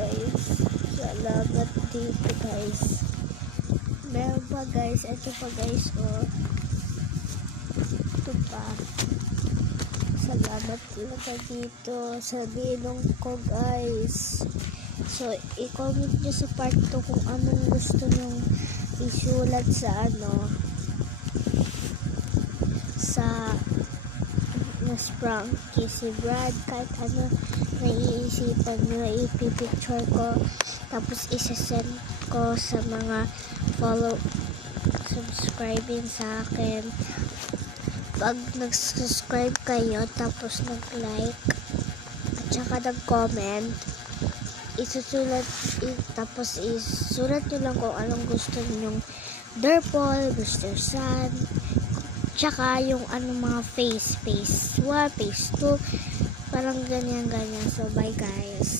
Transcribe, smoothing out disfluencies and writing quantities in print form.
guys. Salamat dito guys. Meron pa guys. Ito pa guys. Oh. Ito pa. Salamat talaga dito sa ninong ko guys. So, i-comment nyo sa part 2 kung anong gusto nyong isulat sa sa Miss Frankie, si Brad, kahit ano naiisipan nyo, ipipicture ko, tapos isasend ko sa mga subscribing sa akin. Pag nag-subscribe kayo, tapos nag-like, at saka nag-comment, tapos isulat nyo lang kung anong gusto nyong Derpol, Mr. Sun, tsaka yung mga phase 1, phase 2, parang ganyan. So bye guys.